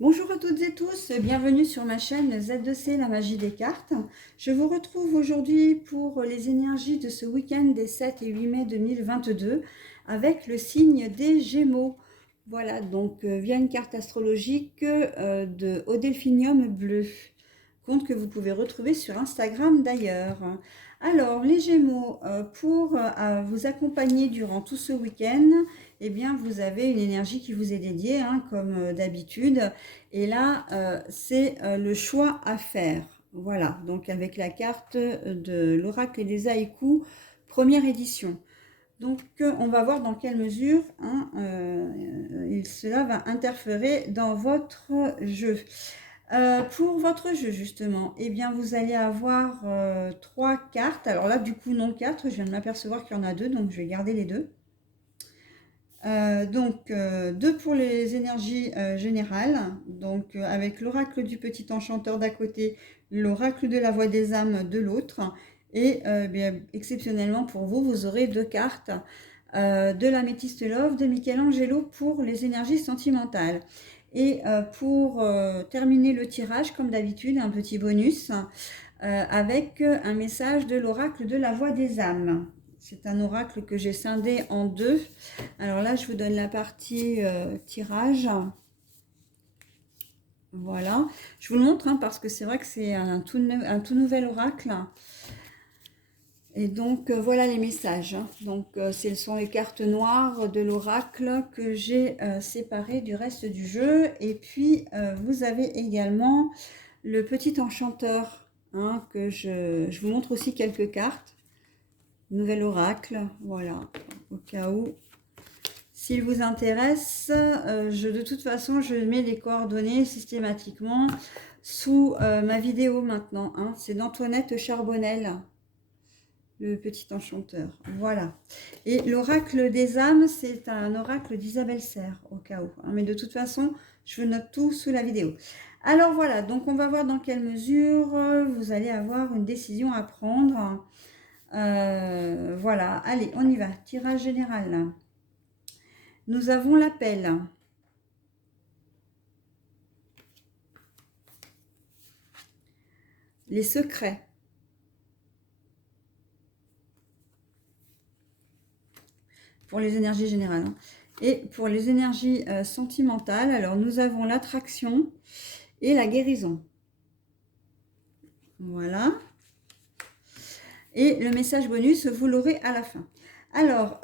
Bonjour à toutes et tous, bienvenue sur ma chaîne Z2C, la magie des cartes. Je vous retrouve aujourd'hui pour les énergies de ce week-end des 7 et 8 mai 2022 avec le signe des Gémeaux. Voilà, donc via une carte astrologique de Au Delphinium bleu, compte que vous pouvez retrouver sur Instagram d'ailleurs. Alors, les Gémeaux, pour vous accompagner durant tout ce week-end, eh bien, vous avez une énergie qui vous est dédiée, hein, comme d'habitude. Et là, c'est le choix à faire. Voilà, donc avec la carte de l'oracle et des haïkus, première édition. Donc, on va voir dans quelle mesure hein, cela va interférer dans votre jeu. Pour votre jeu, justement, eh bien, vous allez avoir trois cartes. Alors là, du coup, non quatre. Je viens de m'apercevoir qu'il y en a deux, donc je vais garder les deux. Deux pour les énergies générales, donc avec l'oracle du petit enchanteur d'un côté, l'oracle de la voix des âmes de l'autre, et bien, exceptionnellement pour vous, vous aurez deux cartes de l'améthyste love de Michelangelo pour les énergies sentimentales. Et pour terminer le tirage, comme d'habitude, un petit bonus avec un message de l'oracle de la voix des âmes. C'est un oracle que j'ai scindé en deux. Alors là, je vous donne la partie tirage. Voilà. Je vous le montre hein, parce que c'est vrai que c'est un tout nouvel oracle. Et donc, voilà les messages. Donc, ce sont les cartes noires de l'oracle que j'ai séparées du reste du jeu. Et puis, vous avez également le petit enchanteur hein, que je vous montre aussi quelques cartes. Nouvel oracle, voilà, au cas où. S'il vous intéresse, de toute façon, je mets les coordonnées systématiquement sous ma vidéo maintenant. Hein. C'est d'Antoinette Charbonnel, le petit enchanteur. Voilà. Et l'oracle des âmes, c'est un oracle d'Isabelle Serre, au cas où. Hein. Mais de toute façon, je note tout sous la vidéo. Alors voilà, donc on va voir dans quelle mesure vous allez avoir une décision à prendre. Voilà, allez, on y va. Tirage général. Nous avons l'appel. Les secrets. Pour les énergies générales. Hein. Et pour les énergies sentimentales, alors nous avons l'attraction et la guérison. Voilà. Et le message bonus, vous l'aurez à la fin. Alors,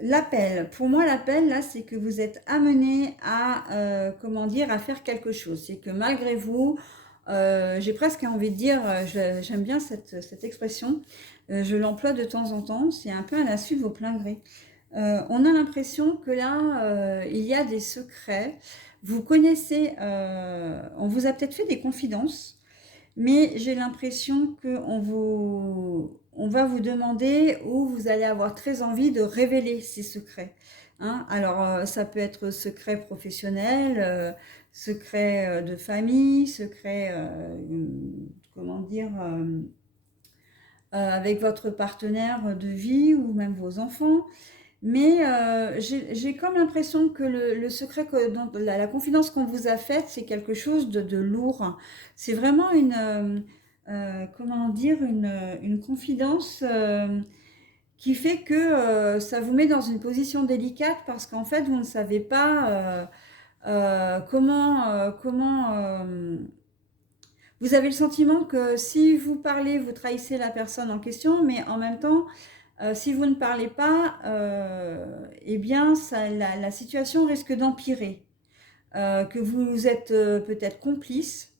l'appel. Pour moi, l'appel, là, c'est que vous êtes amené à, comment dire, à faire quelque chose. C'est que malgré vous, j'ai presque envie de dire, j'aime bien cette expression, je l'emploie de temps en temps, c'est un peu à la suite de vos pleins gré. On a l'impression que là, il y a des secrets. Vous connaissez, on vous a peut-être fait des confidences, mais j'ai l'impression on va vous demander ou vous allez avoir très envie de révéler ces secrets. Hein. Alors, ça peut être secret professionnel, secret de famille, secret, comment dire, avec votre partenaire de vie ou même vos enfants. Mais j'ai comme l'impression que le secret, la confidence qu'on vous a faite, c'est quelque chose de lourd. C'est vraiment comment dire, une confidence qui fait que ça vous met dans une position délicate parce qu'en fait, vous ne savez pas comment vous avez le sentiment que si vous parlez, vous trahissez la personne en question, mais en même temps, si vous ne parlez pas, eh bien, la situation risque d'empirer. Que vous êtes peut-être complice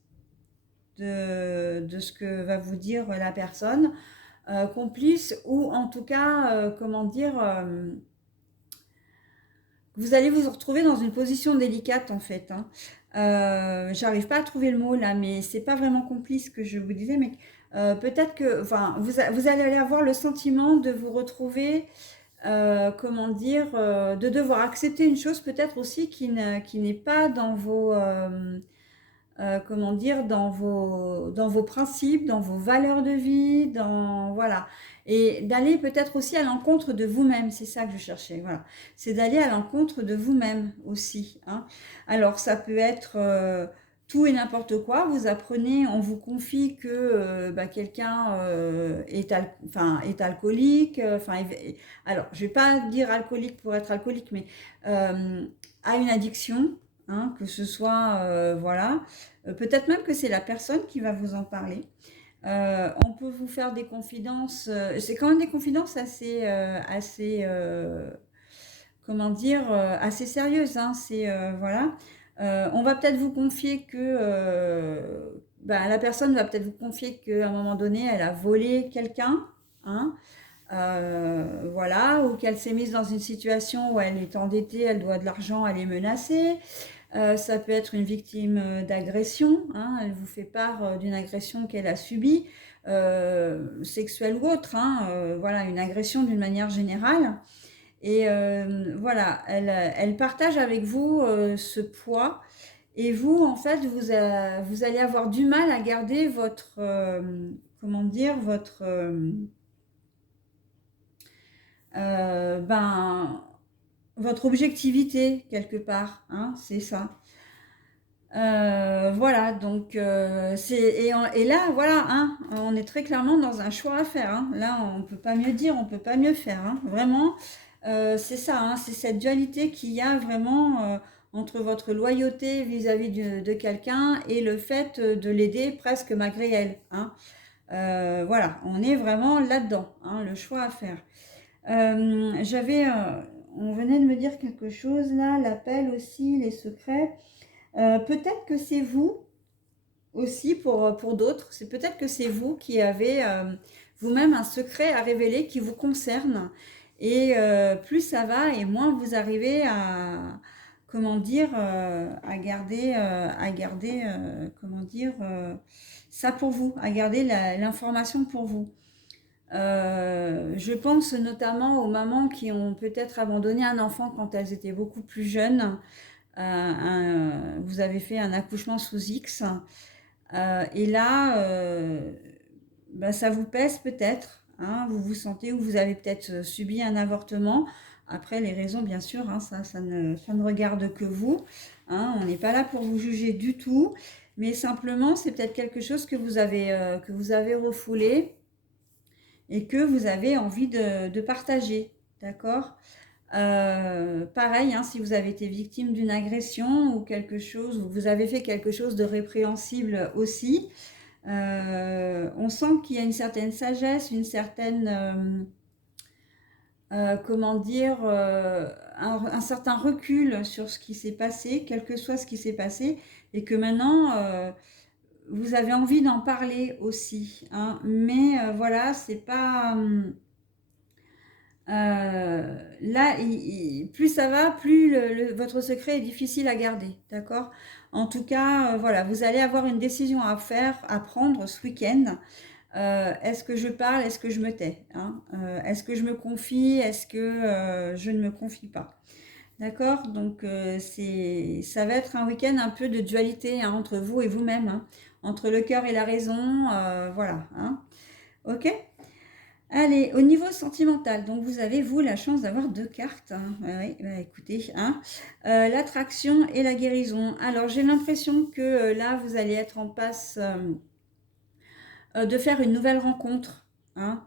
de ce que va vous dire la personne, complice ou en tout cas, comment dire, vous allez vous retrouver dans une position délicate en fait. Hein. J'arrive pas à trouver le mot là, mais c'est pas vraiment complice que je vous disais, mais peut-être que, enfin, vous allez avoir le sentiment de vous retrouver, comment dire, de devoir accepter une chose peut-être aussi qui n'est pas dans vos, comment dire, dans vos principes, dans vos valeurs de vie, voilà. Et d'aller peut-être aussi à l'encontre de vous-même, c'est ça que je cherchais, voilà. C'est d'aller à l'encontre de vous-même aussi, hein. Alors, ça peut être tout et n'importe quoi. Vous apprenez, on vous confie que quelqu'un est alcoolique, alors, je vais pas dire alcoolique pour être alcoolique, mais a une addiction, hein, que ce soit, voilà. Peut-être même que c'est la personne qui va vous en parler. On peut vous faire des confidences. C'est quand même des confidences comment dire, assez sérieuses, hein. C'est voilà. On va peut-être vous confier que la personne va peut-être vous confier qu'à un moment donné, elle a volé quelqu'un, hein. Voilà, ou qu'elle s'est mise dans une situation où elle est endettée, elle doit de l'argent, elle est menacée. Ça peut être une victime d'agression, hein, elle vous fait part d'une agression qu'elle a subie, sexuelle ou autre, hein, voilà, une agression d'une manière générale. Et voilà, elle partage avec vous ce poids. Et vous, en fait, vous allez avoir du mal à garder votre, comment dire, euh, ben, votre objectivité quelque part, hein, c'est ça. Voilà, donc et là, voilà, hein, on est très clairement dans un choix à faire, hein. Là, on peut pas mieux dire, on peut pas mieux faire, hein. Vraiment, c'est ça, hein, c'est cette dualité qu'il y a vraiment entre votre loyauté vis-à-vis de quelqu'un et le fait de l'aider presque malgré elle, hein. Voilà, on est vraiment là-dedans, hein, le choix à faire. On venait de me dire quelque chose là, l'appel aussi, les secrets. Peut-être que c'est vous aussi pour d'autres, c'est peut-être que c'est vous qui avez vous-même un secret à révéler qui vous concerne. Et plus ça va et moins vous arrivez à, comment dire, comment dire, ça pour vous, à garder l'information pour vous. Je pense notamment aux mamans qui ont peut-être abandonné un enfant quand elles étaient beaucoup plus jeunes. Vous avez fait un accouchement sous X, et là, ça vous pèse peut-être, hein, vous vous sentez ou vous avez peut-être subi un avortement. Après, les raisons, bien sûr, hein, ça ne regarde que vous, hein, on n'est pas là pour vous juger du tout, mais simplement, c'est peut-être quelque chose que vous avez refoulé et que vous avez envie de partager, d'accord? Pareil, hein, si vous avez été victime d'une agression ou quelque chose, ou vous avez fait quelque chose de répréhensible aussi, on sent qu'il y a une certaine sagesse, une certaine, comment dire, un certain recul sur ce qui s'est passé, quel que soit ce qui s'est passé, et que maintenant, vous avez envie d'en parler aussi, hein. Mais voilà, c'est pas... là, plus ça va, plus votre secret est difficile à garder, d'accord? En tout cas, voilà, vous allez avoir une décision à faire, à prendre ce week-end. Est-ce que je parle? Est-ce que je me tais, hein? Est-ce que je me confie? Est-ce que je ne me confie pas? D'accord? Donc, ça va être un week-end un peu de dualité, hein, entre vous et vous-même, hein, entre le cœur et la raison, voilà, hein? Ok? Allez, au niveau sentimental, donc vous avez, vous, la chance d'avoir deux cartes, hein. Ouais, ouais, écoutez, hein. L'attraction et la guérison. Alors, j'ai l'impression que là, vous allez être en passe de faire une nouvelle rencontre, hein.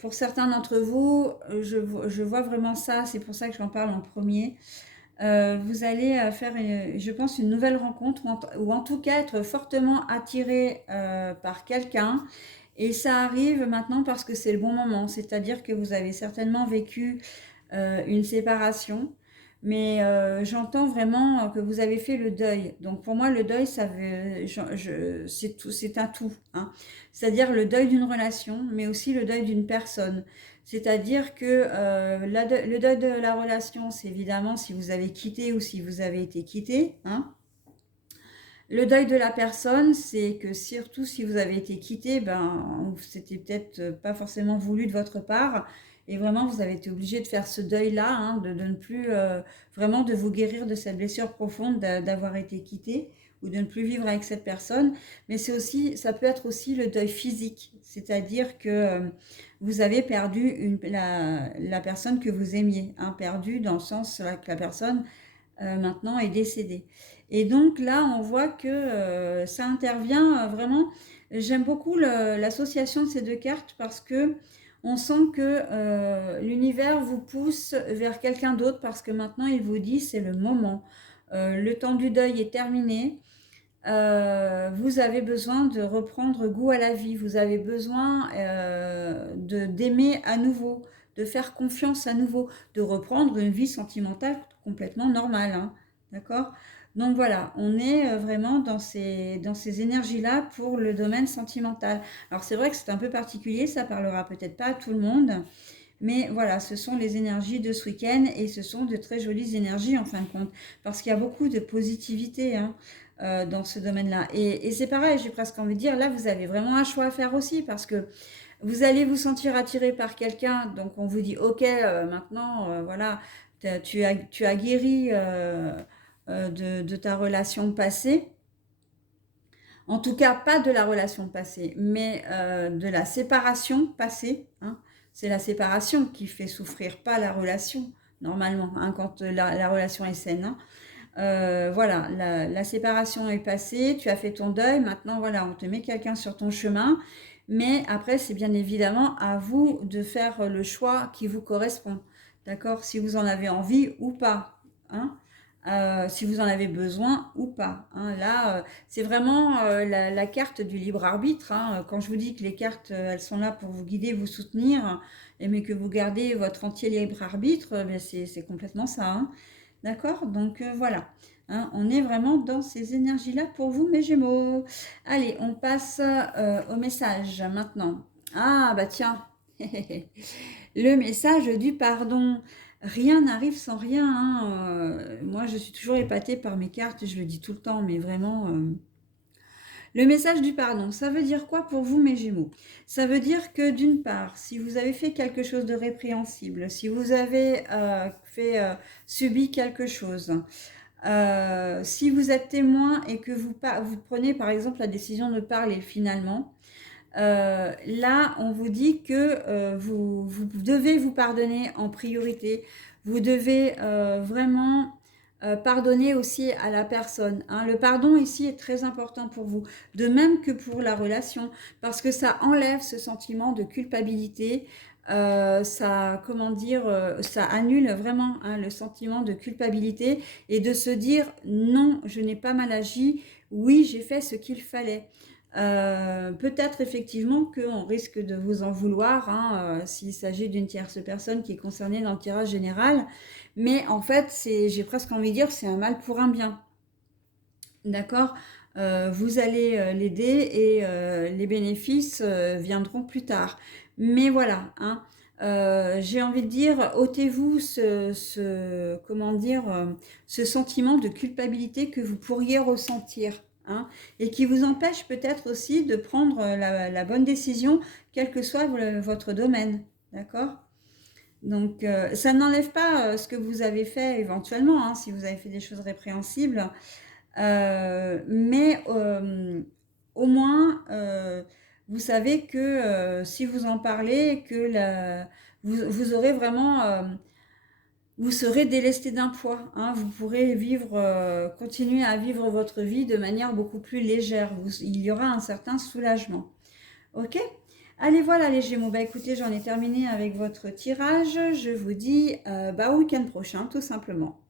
Pour certains d'entre vous, je vois vraiment ça, c'est pour ça que j'en parle en premier. Vous allez faire, je pense, une nouvelle rencontre ou en tout cas être fortement attiré par quelqu'un. Et ça arrive maintenant parce que c'est le bon moment, c'est-à-dire que vous avez certainement vécu une séparation, mais j'entends vraiment que vous avez fait le deuil. Donc pour moi, le deuil, ça veut, c'est tout, c'est un tout, hein. C'est-à-dire le deuil d'une relation, mais aussi le deuil d'une personne. C'est-à-dire que le deuil de la relation, c'est évidemment si vous avez quitté ou si vous avez été quitté, hein. Le deuil de la personne, c'est que surtout si vous avez été quitté, ben, c'était peut-être pas forcément voulu de votre part. Et vraiment, vous avez été obligé de faire ce deuil-là, hein, de ne plus vraiment de vous guérir de cette blessure profonde d'avoir été quitté ou de ne plus vivre avec cette personne, mais c'est aussi, ça peut être aussi le deuil physique, c'est-à-dire que vous avez perdu la personne que vous aimiez, hein, perdu dans le sens que la personne maintenant est décédée. Et donc là, on voit que ça intervient vraiment. J'aime beaucoup l'association de ces deux cartes parce que on sent que l'univers vous pousse vers quelqu'un d'autre parce que maintenant il vous dit c'est le moment. Le temps du deuil est terminé. Vous avez besoin de reprendre goût à la vie. Vous avez besoin d'aimer à nouveau, de faire confiance à nouveau, de reprendre une vie sentimentale complètement normale. Hein, d'accord? Donc voilà, on est vraiment dans ces énergies-là pour le domaine sentimental. Alors c'est vrai que c'est un peu particulier, ça parlera peut-être pas à tout le monde, mais voilà, ce sont les énergies de ce week-end et ce sont de très jolies énergies en fin de compte, parce qu'il y a beaucoup de positivité hein, dans ce domaine-là. Et c'est pareil, j'ai presque envie de dire, là vous avez vraiment un choix à faire aussi, parce que vous allez vous sentir attiré par quelqu'un, donc on vous dit ok, maintenant voilà, tu as guéri de ta relation passée. En tout cas, pas de la relation passée, mais de la séparation passée. Hein. C'est la séparation qui fait souffrir, pas la relation, normalement, hein, quand la relation est saine. Hein. Voilà, la séparation est passée, tu as fait ton deuil, maintenant, voilà, on te met quelqu'un sur ton chemin. Mais après, c'est bien évidemment à vous de faire le choix qui vous correspond. D'accord? Si vous en avez envie ou pas. Hein? Si vous en avez besoin ou pas. Hein. Là, c'est vraiment la carte du libre arbitre. Hein. Quand je vous dis que les cartes, elles sont là pour vous guider, vous soutenir, mais que vous gardez votre entier libre arbitre, c'est complètement ça. Hein. D'accord? Donc voilà. Hein, on est vraiment dans ces énergies-là pour vous, mes Gémeaux. Allez, on passe au message maintenant. Ah, bah tiens, le message du pardon. Rien n'arrive sans rien. Hein. Moi, je suis toujours épatée par mes cartes, je le dis tout le temps, mais vraiment... Le message du pardon, ça veut dire quoi pour vous, mes Gémeaux? Ça veut dire que d'une part, si vous avez fait quelque chose de répréhensible, si vous avez subi quelque chose, si vous êtes témoin et que vous prenez par exemple la décision de parler finalement, là on vous dit que vous devez vous pardonner en priorité, vous devez vraiment pardonner aussi à la personne. Hein. Le pardon ici est très important pour vous, de même que pour la relation, parce que ça enlève ce sentiment de culpabilité, ça, comment dire, ça annule vraiment hein, le sentiment de culpabilité et de se dire non, je n'ai pas mal agi, oui, j'ai fait ce qu'il fallait. Peut-être effectivement qu'on risque de vous en vouloir hein, s'il s'agit d'une tierce personne qui est concernée dans le tirage général, mais en fait, j'ai presque envie de dire c'est un mal pour un bien. D'accord? Vous allez l'aider et les bénéfices viendront plus tard. Mais voilà, hein, j'ai envie de dire, ôtez-vous comment dire, ce sentiment de culpabilité que vous pourriez ressentir. Hein, et qui vous empêche peut-être aussi de prendre la bonne décision, quel que soit votre domaine. D'accord? Donc, ça n'enlève pas ce que vous avez fait éventuellement, hein, si vous avez fait des choses répréhensibles. Mais au moins, vous savez que si vous en parlez, que vous aurez vraiment... vous serez délesté d'un poids. Hein, vous pourrez continuer à vivre votre vie de manière beaucoup plus légère. Il y aura un certain soulagement. Ok ? Allez, voilà les Gémeaux. Bah écoutez, j'en ai terminé avec votre tirage. Je vous dis au week-end prochain, tout simplement.